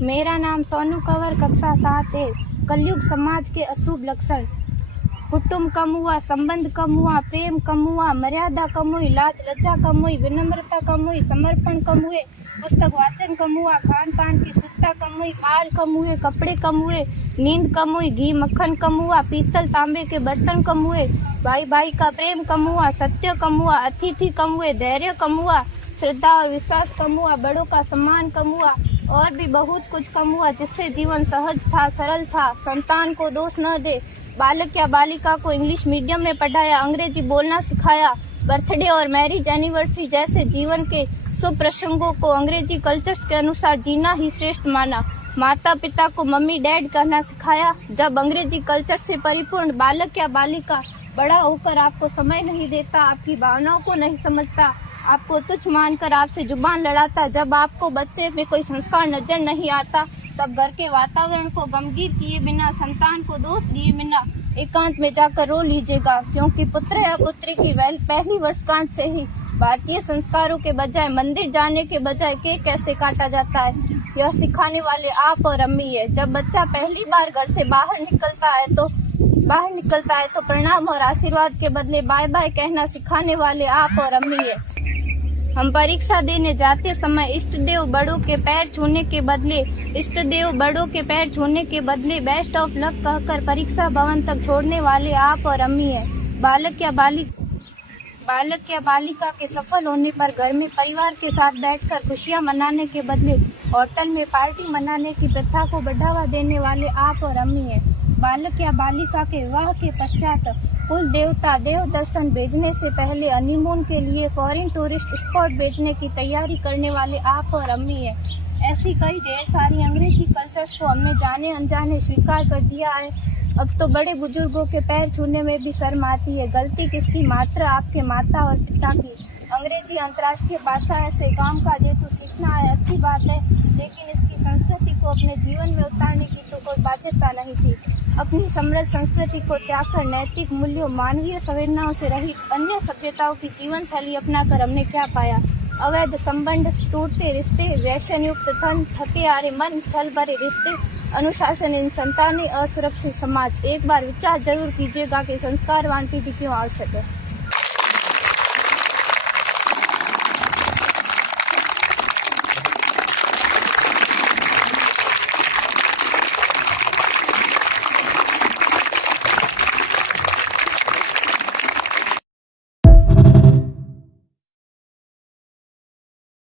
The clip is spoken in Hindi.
मेरा नाम सोनू कंवर, कक्षा 7 है। कलयुग समाज के अशुभ लक्षण। कुटुंब कम हुआ, संबंध कम हुआ, प्रेम कम हुआ, मर्यादा कम हुई, लाज लज्जा कम हुई, विनम्रता कम हुई, समर्पण कम हुए, पुस्तक वाचन कम हुआ, खान पान की शुद्धता कम हुई, बाल कम हुए, कपड़े कम हुए, नींद कम हुई, घी मक्खन कम हुआ, पीतल तांबे के बर्तन कम हुए, भाई भाई का प्रेम कम हुआ, सत्य कम हुआ, अतिथि कम हुए, धैर्य कम हुआ, श्रद्धा और विश्वास कम हुआ, बड़ों का सम्मान कम हुआ और भी बहुत कुछ कम हुआ, जिससे जीवन सहज था, सरल था। संतान को दोष न दे। बालक या बालिका को इंग्लिश मीडियम में पढ़ाया, अंग्रेजी बोलना सिखाया, बर्थडे और मैरिज एनिवर्सरी जैसे जीवन के शुभ प्रसंगों को अंग्रेजी कल्चर्स के अनुसार जीना ही श्रेष्ठ माना। माता पिता को मम्मी डैड कहना सिखाया। जब अंग्रेजी कल्चर से परिपूर्ण बालक या बालिका बड़ा होकर आपको समय नहीं देता, आपकी भावनाओं को नहीं समझता, आपको तुच्छ मानकर आपसे जुबान लड़ाता, जब आपको बच्चे में कोई संस्कार नजर नहीं आता, तब घर के वातावरण को गमगीन किए बिना, संतान को दोष दिए बिना एकांत में जाकर रो लीजिएगा, क्योंकि पुत्र या पुत्री की पहली वर्षगांठ से ही भारतीय संस्कारों के बजाय, मंदिर जाने के बजाय केक कैसे काटा जाता है, यह सिखाने वाले आप और अम्मी है। जब बच्चा पहली बार घर से बाहर निकलता है तो प्रणाम और आशीर्वाद के बदले बाय बाय कहना सिखाने वाले आप और अम्मी है। हम परीक्षा देने जाते समय इष्ट देव बड़ों के पैर छूने के बदले बेस्ट ऑफ लक कहकर परीक्षा भवन तक छोड़ने वाले आप और अम्मी है। बालक या बालिका के सफल होने पर घर में परिवार के साथ बैठकर खुशियां मनाने के बदले होटल में पार्टी मनाने की प्रथा को बढ़ावा देने वाले आप और अम्मी है। बालक या बालिका के विवाह के पश्चात कुल देवता देव दर्शन भेजने से पहले हनीमून के लिए फॉरेन टूरिस्ट स्पॉट भेजने की तैयारी करने वाले आप और अम्मी है। ऐसी कई ढेर सारी अंग्रेजी कल्चर्स को हमने जाने अनजाने स्वीकार कर दिया है। अब तो बड़े बुजुर्गों के पैर छूने में भी शर्म आती है। गलती किसकी? मात्र आपके माता और पिता की। अंग्रेजी अंतर्राष्ट्रीय भाषा है, से काम काज हेतु सीखना है, अच्छी बात है, लेकिन इसकी संस्कृति को अपने जीवन में उतारने की तो कोई बाध्यता नहीं थी। अपनी समृद्ध संस्कृति को त्याग कर नैतिक मूल्यों, मानवीय संवेदनाओं से रहित अन्य सभ्यताओं की जीवन शैली अपनाकर हमने क्या पाया? अवैध संबंध, टूटते रिश्ते, व्यसन युक्त धन, थके हारे मन, छल भरे रिश्ते, अनुशासनहीन संतानें, असुरक्षित समाज। एक बार विचार जरूर कीजिएगा कि संस्कारवान पीढ़ी क्यों आवश्यक है।